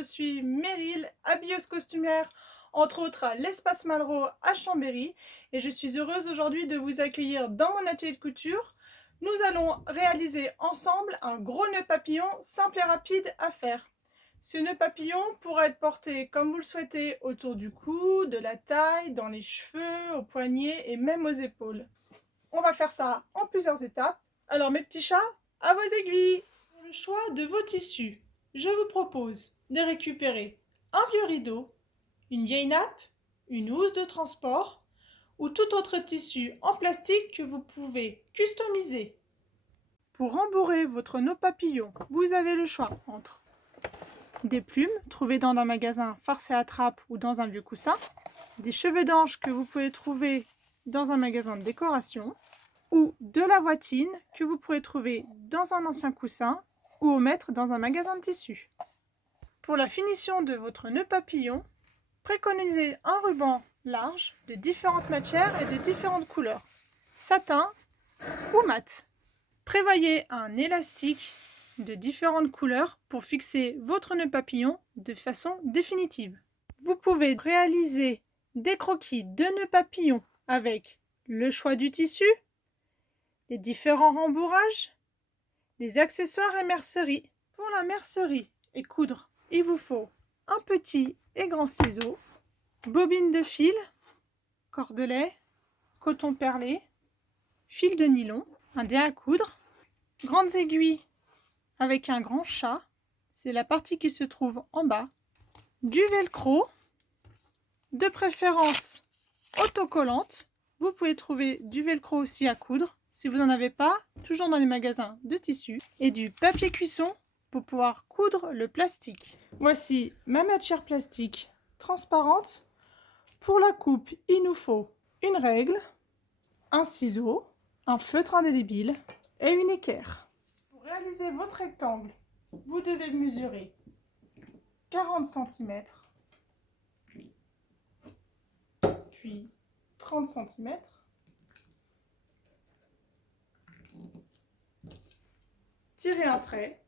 je suis Meryl, habilleuse costumière, entre autres à l'Espace Malraux à Chambéry, et je suis heureuse aujourd'hui de vous accueillir dans mon atelier de couture. Nous allons réaliser ensemble un gros nœud papillon simple et rapide à faire. Ce nœud papillon pourra être porté comme vous le souhaitez autour du cou, de la taille, dans les cheveux, aux poignets et même aux épaules. On va faire ça en plusieurs étapes. Alors mes petits chats, à vos aiguilles! Pour le choix de vos tissus, je vous propose de récupérer un vieux rideau, une vieille nappe, une housse de transport ou tout autre tissu en plastique que vous pouvez customiser. Pour rembourrer votre nœud papillon, vous avez le choix entre des plumes trouvées dans un magasin farce et attrape ou dans un vieux coussin, des cheveux d'ange que vous pouvez trouver dans un magasin de décoration, ou de la voitine que vous pourrez trouver dans un ancien coussin ou au maître dans un magasin de tissus. Pour la finition de votre nœud papillon, préconisez un ruban large de différentes matières et de différentes couleurs, satin ou mat. Prévoyez un élastique de différentes couleurs pour fixer votre nœud papillon de façon définitive. Vous pouvez réaliser des croquis de nœud papillon avec le choix du tissu, les différents rembourrages, les accessoires et merceries. Pour la mercerie et coudre, il vous faut un petit et grand ciseau, bobine de fil, cordelet, coton perlé, fil de nylon, un dé à coudre, grandes aiguilles avec un grand chat, c'est la partie qui se trouve en bas, du velcro, de préférence autocollante. Vous pouvez trouver du velcro aussi à coudre, si vous n'en avez pas, toujours dans les magasins de tissus, et du papier cuisson pour pouvoir coudre le plastique. Voici ma matière plastique transparente. Pour la coupe, il nous faut une règle, un ciseau, un feutre indélébile et une équerre. Pour réaliser votre rectangle, vous devez mesurer 40 cm, puis 30 cm, tirer un trait,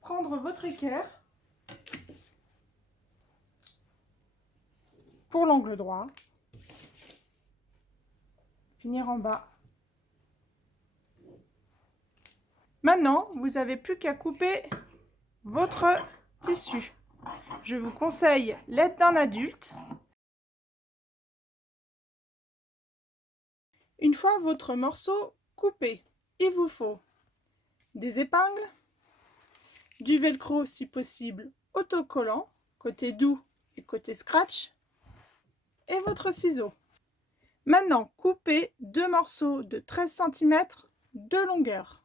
prendre votre équerre pour l'angle droit, finir en bas. Maintenant, vous n'avez plus qu'à couper votre tissu. Je vous conseille l'aide d'un adulte. Une fois votre morceau coupé, il vous faut des épingles, du velcro si possible autocollant, côté doux et côté scratch, et votre ciseau. Maintenant, coupez deux morceaux de 13 cm de longueur.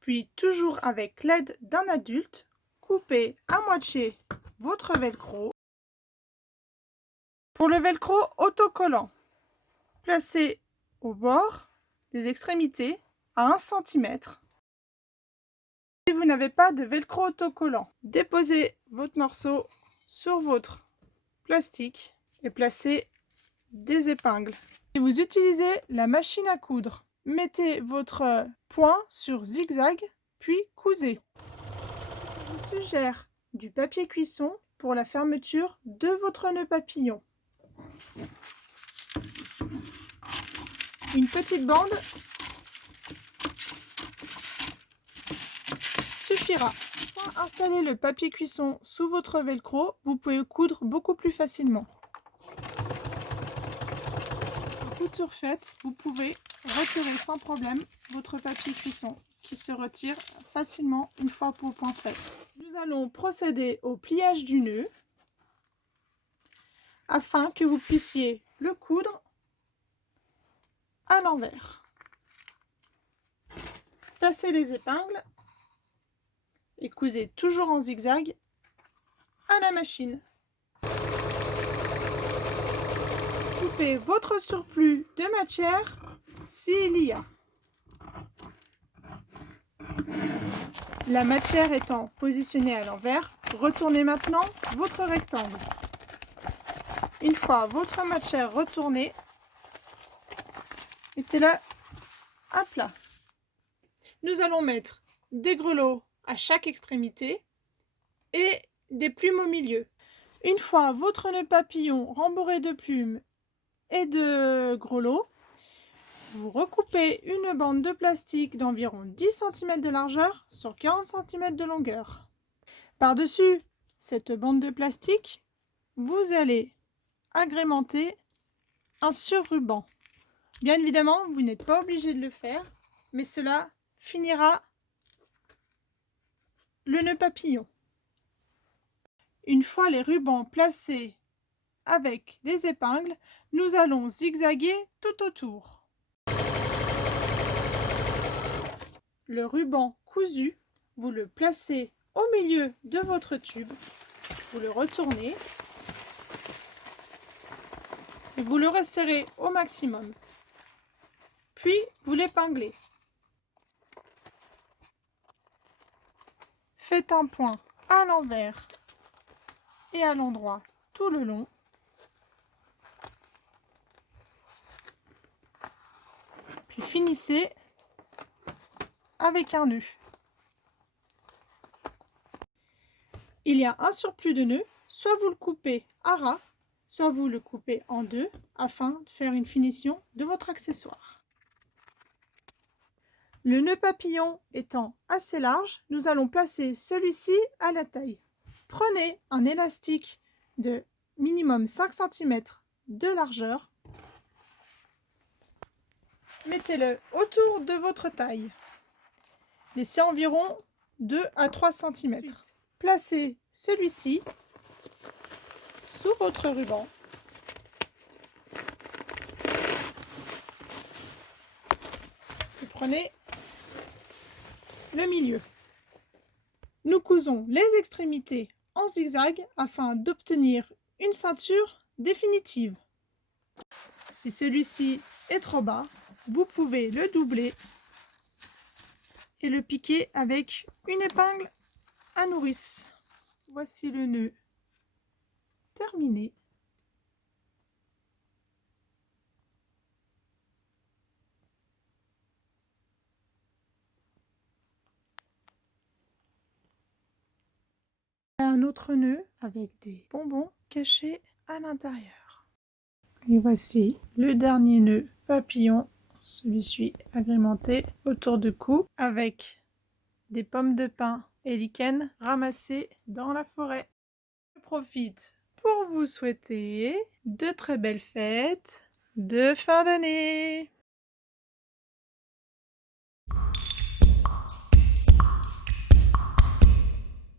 Puis, toujours avec l'aide d'un adulte, coupez à moitié votre velcro. Pour le velcro autocollant, placez au bord des extrémités à 1 cm. Si vous n'avez pas de velcro autocollant, déposez votre morceau sur votre plastique et placez des épingles. Si vous utilisez la machine à coudre, mettez votre point sur zigzag, puis cousez. Je vous suggère du papier cuisson pour la fermeture de votre nœud papillon. Une petite bande suffira. Pour installer le papier cuisson sous votre velcro, vous pouvez coudre beaucoup plus facilement. Couture faite, vous pouvez retirer sans problème votre papier cuisson qui se retire facilement une fois pour le point fait. Nous allons procéder au pliage du nœud afin que vous puissiez le coudre à l'envers. Placez les épingles et cousez toujours en zigzag à la machine. Coupez votre surplus de matière s'il y a. La matière étant positionnée à l'envers, retournez maintenant votre rectangle. Une fois votre matière retournée, mettez-la à plat. Nous allons mettre des grelots à chaque extrémité et des plumes au milieu. Une fois votre nœud papillon rembourré de plumes et de grelots, vous recoupez une bande de plastique d'environ 10 cm de largeur sur 40 cm de longueur. Par-dessus cette bande de plastique, vous allez agrémenter un surruban. Bien évidemment, vous n'êtes pas obligé de le faire, mais cela finira le nœud papillon. Une fois les rubans placés avec des épingles, nous allons zigzaguer tout autour. Le ruban cousu, vous le placez au milieu de votre tube, vous le retournez et vous le resserrez au maximum. Puis vous l'épinglez. Faites un point à l'envers et à l'endroit tout le long. Puis finissez avec un nœud. Il y a un surplus de nœuds, soit vous le coupez à ras, soit vous le coupez en deux afin de faire une finition de votre accessoire. Le nœud papillon étant assez large, nous allons placer celui-ci à la taille. Prenez un élastique de minimum 5 cm de largeur. Mettez-le autour de votre taille. Laissez environ 2 à 3 cm. Placez celui-ci sous votre ruban. Et prenez le milieu. Nous cousons les extrémités en zigzag afin d'obtenir une ceinture définitive. Si celui-ci est trop bas, vous pouvez le doubler et le piquer avec une épingle à nourrice. Voici le nœud terminé. Un autre nœud avec des bonbons cachés à l'intérieur. Et voici le dernier nœud papillon, celui-ci agrémenté autour du cou avec des pommes de pin et lichen ramassées dans la forêt. Je profite pour vous souhaiter de très belles fêtes de fin d'année.